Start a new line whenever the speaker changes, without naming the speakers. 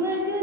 we